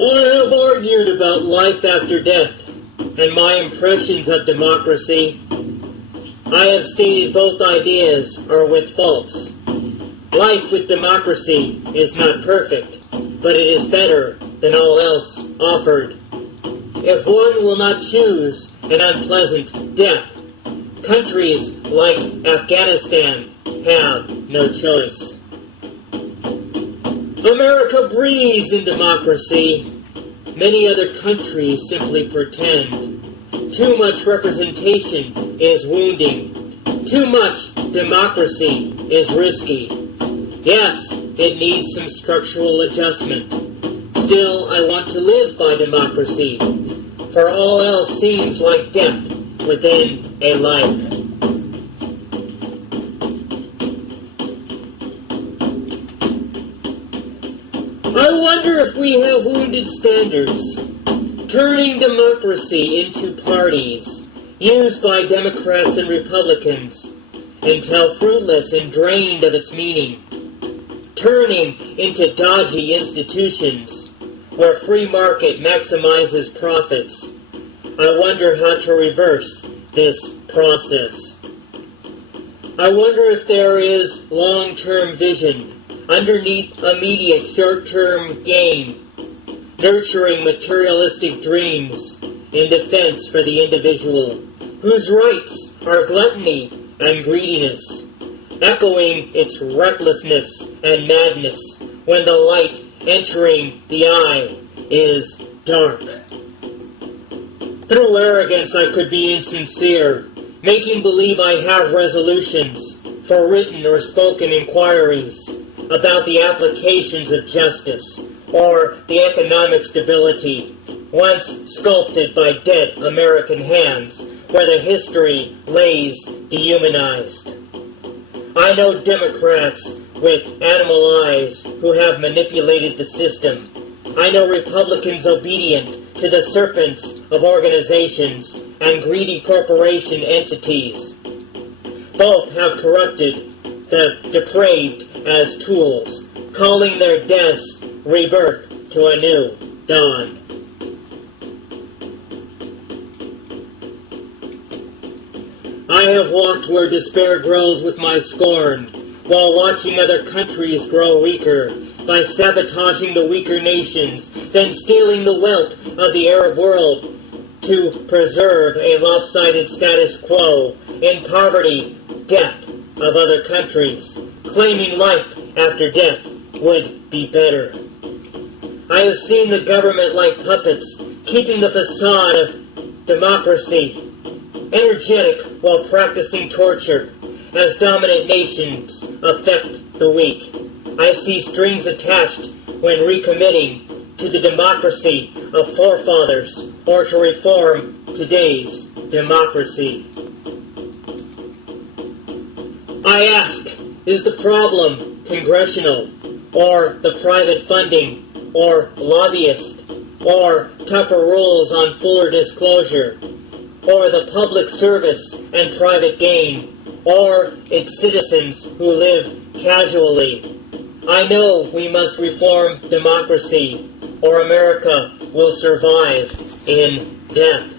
I have argued about life after death and my impressions of democracy. I have stated both ideas are with faults. Life with democracy is not perfect, but it is better than all else offered. If one will not choose an unpleasant death, countries like Afghanistan have no choice. America breathes in democracy. Many other countries simply pretend. Too much representation is wounding. Too much democracy is risky. Yes, it needs some structural adjustment. Still, I want to live by democracy, for all else seems like death within a life. I wonder if we have wounded standards, turning democracy into parties used by Democrats and Republicans until fruitless and drained of its meaning, turning into dodgy institutions where free market maximizes profits. I wonder how to reverse this process. I wonder if there is long-term vision underneath immediate short-term gain, nurturing materialistic dreams in defense for the individual, whose rights are gluttony and greediness, echoing its recklessness and madness when the light entering the eye is dark. Through arrogance I could be insincere, making believe I have resolutions for written or spoken inquiries about the applications of justice or the economic stability once sculpted by dead American hands where the history lays dehumanized. I know Democrats with animal eyes who have manipulated the system. I know Republicans obedient to the serpents of organizations and greedy corporation entities. Both have corrupted the depraved as tools, calling their deaths rebirth to a new dawn. I have walked where despair grows with my scorn, while watching other countries grow weaker, by sabotaging the weaker nations, then stealing the wealth of the Arab world to preserve a lopsided status quo in poverty, death of other countries, claiming life after death would be better. I have seen the government like puppets, keeping the facade of democracy, energetic while practicing torture, as dominant nations affect the weak. I see strings attached when recommitting to the democracy of forefathers or to reform today's democracy. I ask, is the problem congressional, or the private funding, or lobbyist, or tougher rules on fuller disclosure, or the public service and private gain, or its citizens who live casually? I know we must reform democracy, or America will survive in death.